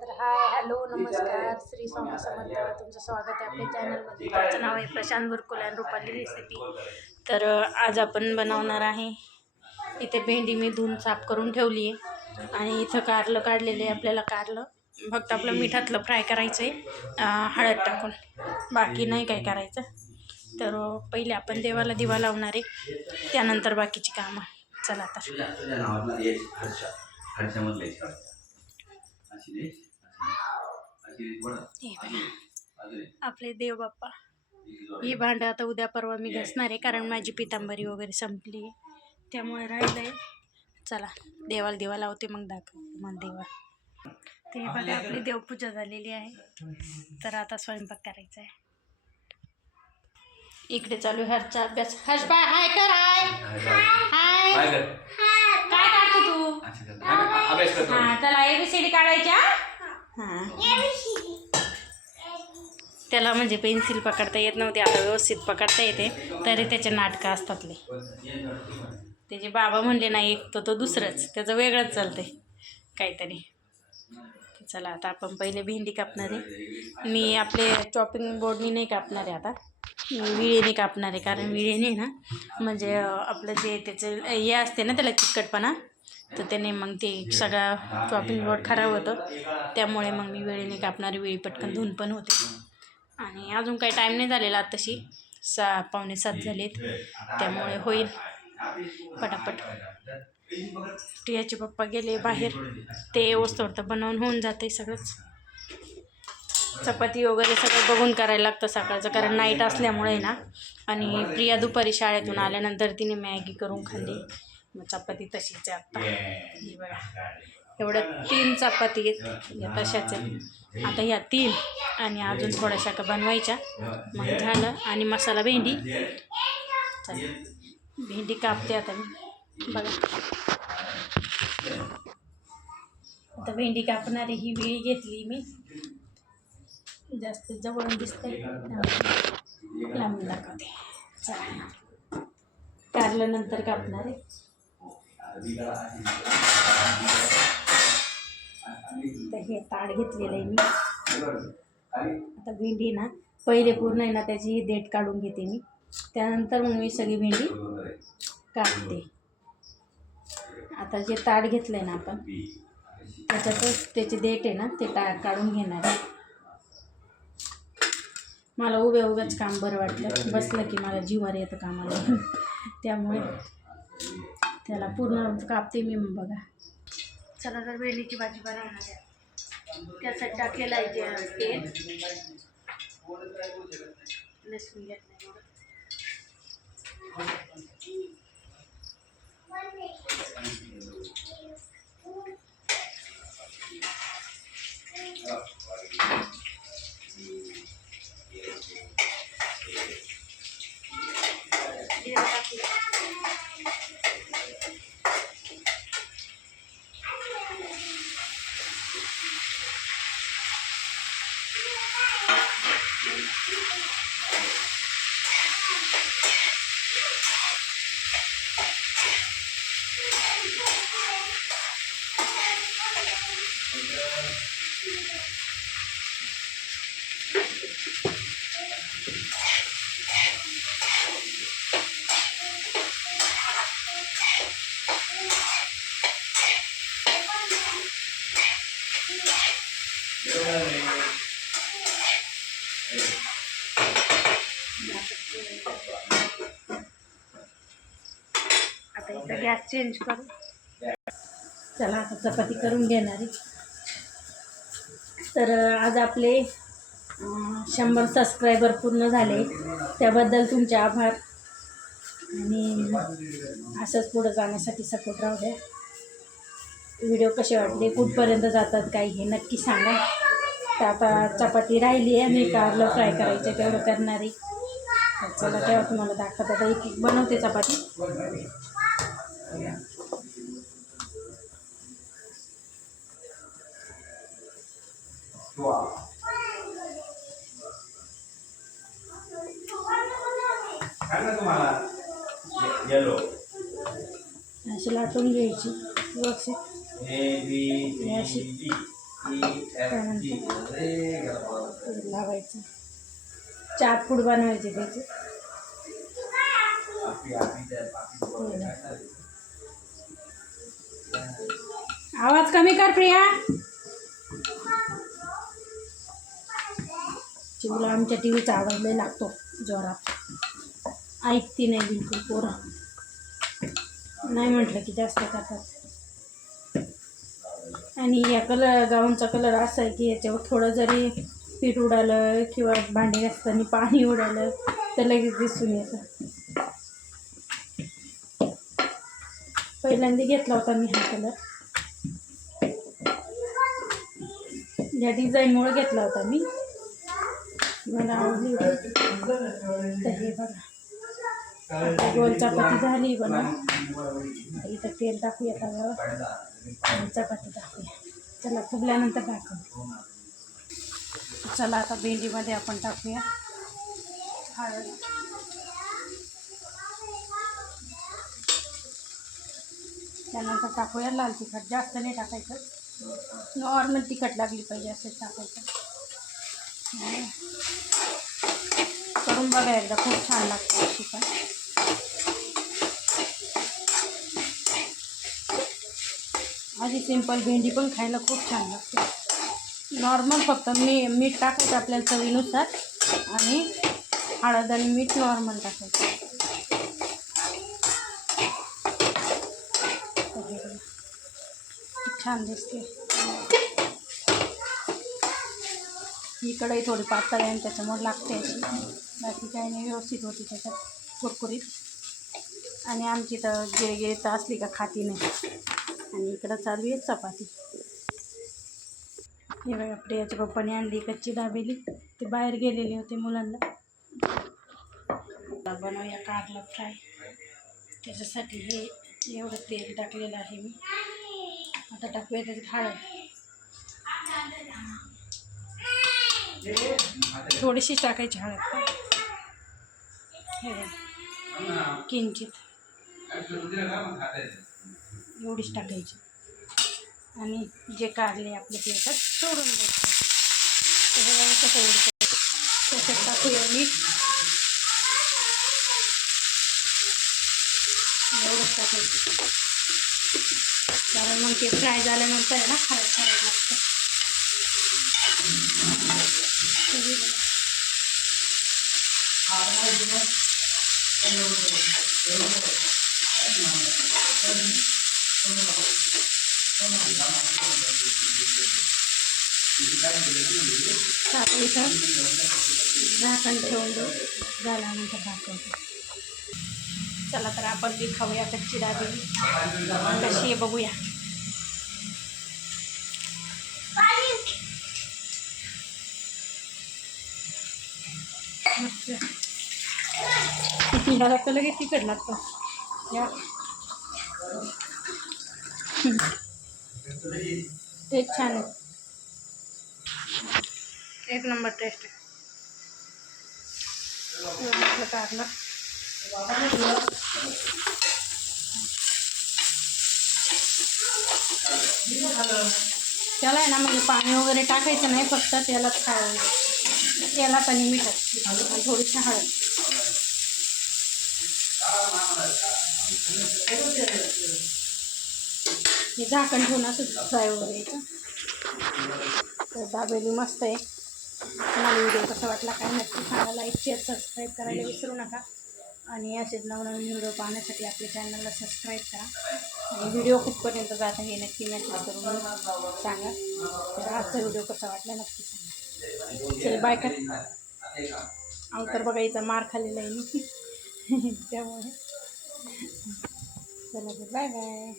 तर hi hello नमस्कार श्री स्वामी समर्थ. तुमचं स्वागत आहे आपल्या चॅनलमध्ये. त्याचं नाव आहे प्रशांत बुरकुल आणि रुपाली रेसिपी. तर आज आपण बनवणार आहे. इथे भेंडी मी धुवून साफ करून ठेवली आहे आणि इथं कारलं काढलेलं आहे. आपल्याला कारलं फक्त आपलं मिठातलं फ्राय करायचं आहे हळद टाकून, बाकी नाही काय करायचं. तर पहिले आपण देवाला दिवा लावणार आहे, त्यानंतर बाकीची कामं. चला तर आपले देव बाप्पा. ही भांडं आता उद्या परवा मी घासणार आहे, कारण माझी पितांबरी वगैरे संपली आहे, त्यामुळे राहिलं आहे. चला देवाला दिवा लावते, मग दाखवते मग देवा. ते बघा आपली देवपूजा झालेली आहे. तर आता स्वयंपाक करायचा आहे. इकडे चालू आहे हर्षचा अभ्यास. हर्ष बाय हाय कर. हाय हाय काय काढतो तू? हां त्याला ABCD काढायच्या. हां त्याला म्हणजे पेन्सिल पकडता येत नव्हती, आता व्यवस्थित पकडता येते. तरी त्याचे नाटकं असतात लय. त्याचे बाबा म्हणले नाही एक तो दुसरंच, त्याचं वेगळंच चालतंय काहीतरी. चला आता आपण पहिले भेंडी कापणार आहे. मी आपले चॉपिंग बोर्डनी नाही कापणार आहे, आता मी विळेने कापणार आहे. कारण विळेने ना म्हणजे आपलं जे त्याचं हे असते ना त्याला चिकटपणा, तर त्याने मग ते सगळा चॉपिंग बोर्ड खराब होतं. त्यामुळे मग मी विळेने कापणारी. विळी पटकन धुवून पण होते. आणि अजून काही टाईम नाही झालेला, आत्ताशी 6:45 झालेत, त्यामुळे होईल पटापट. प्रियाचे पप्पा गेले बाहेर, ते वस्तूवर बनवून होऊन जाते सगळंच. चपाती वगैरे सगळं बघून करायला लागतं सकाळचं, कारण नाईट असल्यामुळे ना. आणि प्रिया दुपारी शाळेतून आल्यानंतर तिने मॅगी करून खाल्ली, मग चपाती तशीच आहे आत्ता. ही बघा एवढ्या 3 चपाती आहेत तशाच आहेत. आता ह्या 3 आणि अजून थोड्याशा का बनवायच्या, मग झालं. आणि मसाला भेंडी. चला भेंडी कापते आता मी. बघा आता भेंडी कापणारी ही विळी घेतली मी, जास्त जवळून दिसतंय लांबून दाखवते. चला कारलं नंतर कापणार आहे. तर हे ताट घेतलेलं आहे मी. आता भेंडी ना पहिले पूर्ण आहे ना त्याची देठ काढून घेते मी, त्यानंतर मग मी सगळी भेंडी कापते. आता जे ताट घेतलं आहे ना आपण, त्याच्यातच त्याची देठ आहे ना ते काढून घेणार आहे. मला उभ्याच काम बरं वाटतं, बसलं की मला जीवावर येतं कामाला, त्यामुळे त्याला पूर्ण कापते मी. मग बघा चला तर भेंडीची भाजी बनवणार आहे. त्यासाठी टाकलेलं आहे तेल. लसूण घेतलं आता इथं गॅस चेंज करू. चला आता चपाती करून घेणार आहे. तर आज आपले 100 सबस्क्रायबर पूर्ण झाले, त्याबद्दल तुमचे आभार. आणि असंच पुढं जाण्यासाठी सपोर्ट राहू द्या. व्हिडिओ कसे वाटले, कुठपर्यंत जातात काही हे नक्की सांगा. तर आता चपाती राहिली आहे आणि कारलं फ्राय करायचं तेवढं करणार आहे. चला तेव्हा तुम्हाला दाखवत. आता एक बनवते चपाती. अशी लाटून घ्यायची व्यवस्थित. अशी त्यानंतर तेल लावायचं, 4 फूट बनवायचे त्याचे. आवाज कमी कर प्रिया. चिवला आमच्या टीव्हीचा आवाज लय लागतो जोरात, ऐकती नाही बिलकुल पोरं. नाही म्हटलं की जास्त करतात. आणि या गाऊनचा कलर असा आहे की याच्यावर थोडं जरी पीठ उडालं किंवा भांडी घासताना पाणी उडालं तर लगेच दिसून येतं. पहिल्यांदा घेतला होता मी हा कलर, या डिझाईनमुळे घेतला होता मी, मला आवडली होती. तर हे बघा, आता गोल चपाती झाली बघा. इथं तेल टाकूया तव्यावर आणि चपाती टाकूया. चला फुगल्यानंतर टाकू. चला आता भेंडीमध्ये आपण टाकूया हळद, त्यानंतर टाकूया लाल तिखट. जास्त नाही टाकायचं, नॉर्मल तिखट लागली पाहिजे असं टाकायचं. करून बघा एकदा, खूप छान लागतं अशी पण. आधी सिंपल भेंडी पण खायला खूप छान लागते. नॉर्मल फक्त मीठ टाकायचं आपल्याला चवीनुसार, आणि हळद आणि मीठ नॉर्मल टाकायचं. छान दिसते. ही कढई थोडी पातळ आहे आणि त्याच्यामुळे लागते अशी, बाकी काही नाही, व्यवस्थित होती त्याच्यात कुरकुरीत. आणि आमची तर गिरगिरी तर असली का खाती नाही. आणि इकडं चालू आहे चपाती. हे बघा, प्रियाच्या पप्पाने आणली कच्ची दाबेली, ते बाहेर गेलेले होते मुलांना. बनवूया कारलं फ्राय. त्याच्यासाठी हे एवढं तेल टाकलेलं आहे मी. आता टाकूया त्याच्यात हळद, थोडीशी टाकायची हळद, हे किंचित एवढीच टाकायची. आणि जे कारले आपले ते याच्यात सोडून द्यायचं. कसं उडतं त्याच्यात टाकूया मीठ, एवढंच टाकायचं, कारण मग ते फ्राय झाल्यानंतर आहे ना खारट लागतं. इथं झाकण ठेवून देऊ, झाल्यानंतर दाखवतो. चला तर आपण बी खाऊया कच्ची दाबेली, कशी आहे बघूया. याला तर लगेच तिखट लागतं. टेस्ट छान आहे, एक नंबर टेस्ट आहे. म्हटलं कारलं त्याला आहे ना, म्हणजे पाणी वगैरे टाकायचं नाही, फक्त त्यालाच खायला, तेलात आणि मीठ आणि थोडीशी हळद. हे झाकण ठेवून असं फ्राय वगैरे यायचं. तर दाबेली मस्त आहे. तुम्हाला व्हिडिओ कसा वाटला काय नक्की सांगा. लाईक शेअर सबस्क्राईब करायला विसरू नका. आणि असेच नवनवीन व्हिडिओ पाहण्यासाठी आपल्या चॅनलला सबस्क्राईब करा. आणि व्हिडिओ कुठपर्यंत जाता हे नक्की मेसेज करून सांगा. तर आजचा व्हिडिओ कसा वाटला नक्की सांगा. चल बाय कर. अवतर बघायचा मार खाल्लेला आहे मी त्यामुळे चला बाय बाय.